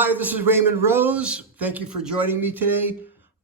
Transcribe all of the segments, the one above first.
Hi, this is Raymond Rose. Thank you for joining me today.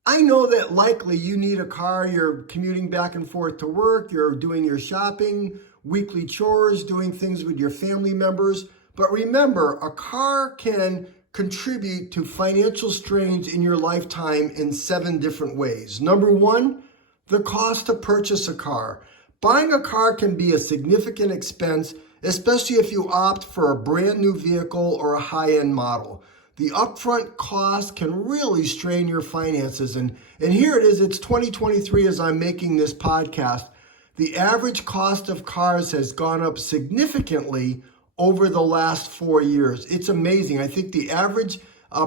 I know that likely you need a car. You're commuting back and forth to work. You're doing your shopping, weekly chores, doing things with your family members. But remember, a car can contribute to financial strains in your lifetime in 7 different ways. Number one, the cost to purchase a car. Buying a car can be a significant expense, especially if you opt for a brand new vehicle or a high-end model. The upfront cost can really strain your finances. And here it is, it's 2023 as I'm making this podcast. The average cost of cars has gone up significantly over the last 4 years. It's amazing. I think the average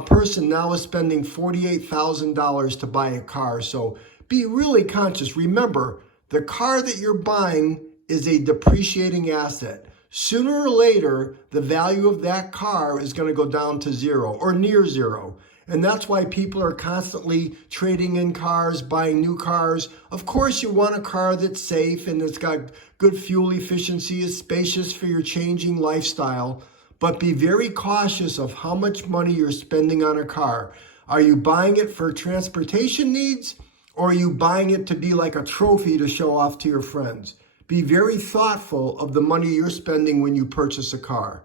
person now is spending $48,000 to buy a car. So be really conscious. Remember, the car that you're buying is a depreciating asset. Sooner or later, the value of that car is going to go down to zero or near zero. And that's why people are constantly trading in cars, buying new cars. Of course, you want a car that's safe and it's got good fuel efficiency, is spacious for your changing lifestyle. But be very cautious of how much money you're spending on a car. Are you buying it for transportation needs, or are you buying it to be like a trophy to show off to your friends? Be very thoughtful of the money you're spending when you purchase a car.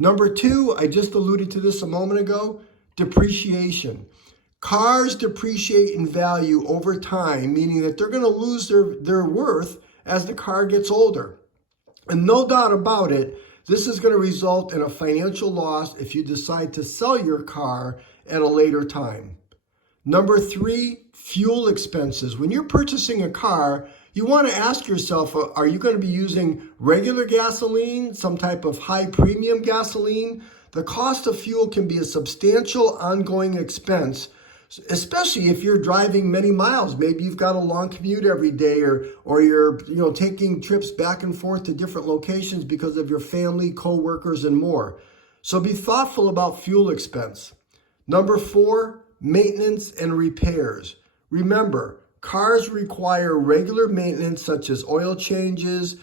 Number two, I just alluded to this a moment ago, depreciation. Cars depreciate in value over time, meaning that they're going to lose their worth as the car gets older. And no doubt about it, this is going to result in a financial loss if you decide to sell your car at a later time. Number three, fuel expenses. When you're purchasing a car, you want to ask yourself, are you going to be using regular gasoline, some type of high premium gasoline? The cost of fuel can be a substantial ongoing expense, especially if you're driving many miles. Maybe you've got a long commute every day, or you're taking trips back and forth to different locations because of your family, coworkers, and more. So be thoughtful about fuel expense. Number four, maintenance and repairs. Remember, cars require regular maintenance such as oil changes,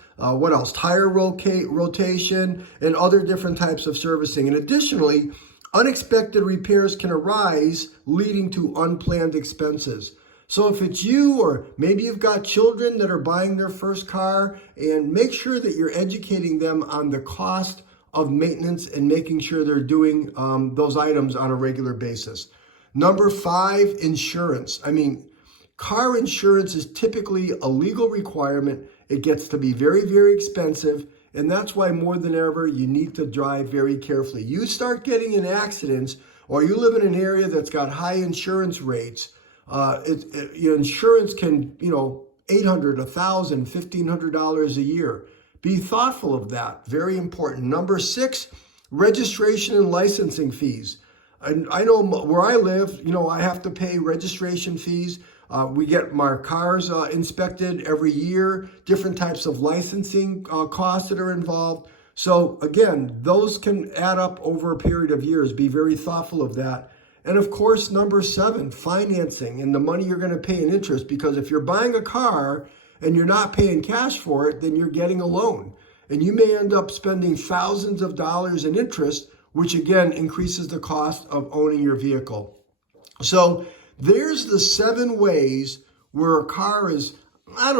tire rotation, and other different types of servicing. And additionally, unexpected repairs can arise, leading to unplanned expenses. So if it's you, or maybe you've got children that are buying their first car, and make sure that you're educating them on the cost of maintenance and making sure they're doing those items on a regular basis. Number five, insurance. Car insurance is typically a legal requirement. It gets to be very, very expensive, and that's why more than ever you need to drive very carefully. You start getting in accidents, or you live in an area that's got high insurance rates, your insurance can, $800, $1,000, $1,500 a year. Be thoughtful of that. Very important. Number six, registration and licensing fees. And I know where I live, I have to pay registration fees. We get my cars inspected every year, different types of licensing costs that are involved. So again, those can add up over a period of years. Be very thoughtful of that. And of course, number seven, financing and the money you're going to pay in interest. Because if you're buying a car and you're not paying cash for it, then you're getting a loan. And you may end up spending thousands of dollars in interest, which again increases the cost of owning your vehicle. So there's the 7 ways where a car is, I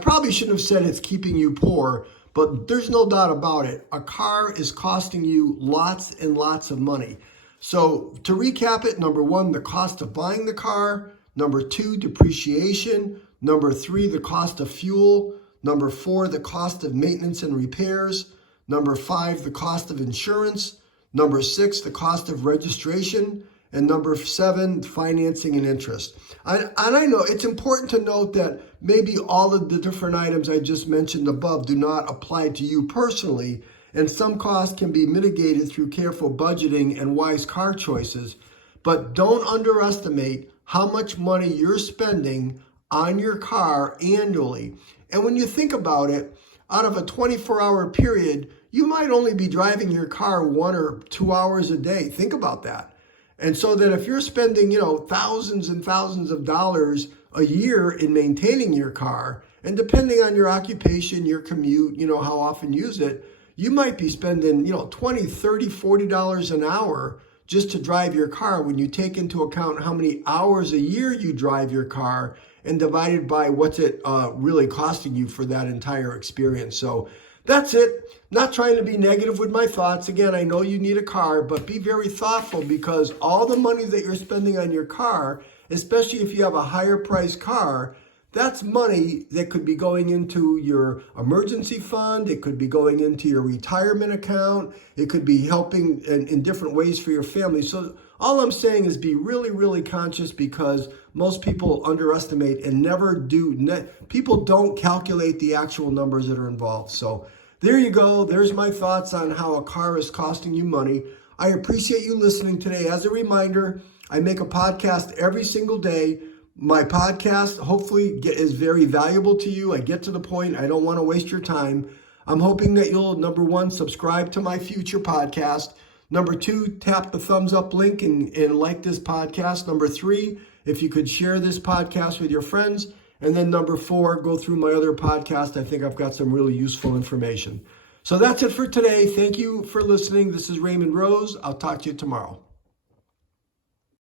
probably shouldn't have said it's keeping you poor, but there's no doubt about it. A car is costing you lots and lots of money. So to recap it, number one, the cost of buying the car. Number two, depreciation. Number three, the cost of fuel. Number four, the cost of maintenance and repairs. Number five, the cost of insurance. Number six, the cost of registration. And number seven, financing and interest. And I know it's important to note that maybe all of the different items I just mentioned above do not apply to you personally, and some costs can be mitigated through careful budgeting and wise car choices. But don't underestimate how much money you're spending on your car annually. And when you think about it, out of a 24-hour period, you might only be driving your car 1 or 2 hours a day. Think about that. And so that if you're spending, thousands and thousands of dollars a year in maintaining your car, and depending on your occupation, your commute, how often you use it, you might be spending, $20, $30, $40 an hour just to drive your car when you take into account how many hours a year you drive your car and divided by what's it really costing you for that entire experience. So that's it. Not trying to be negative with my thoughts. Again, I know you need a car, but be very thoughtful, because all the money that you're spending on your car, especially if you have a higher priced car, that's money that could be going into your emergency fund. It could be going into your retirement account. It could be helping in different ways for your family. So all I'm saying is be really, really conscious, because most people underestimate and never do. People don't calculate the actual numbers that are involved. So there you go. There's my thoughts on how a car is costing you money. I appreciate you listening today. As a reminder, I make a podcast every single day. My podcast hopefully is very valuable to you. I get to the point. I don't want to waste your time. I'm hoping that you'll, number one, subscribe to my future podcast. Number two, tap the thumbs up link and like this podcast. Number three, if you could share this podcast with your friends. And then number four, go through my other podcast. I think I've got some really useful information. So that's it for today. Thank you for listening. This is Raymond Rose. I'll talk to you tomorrow.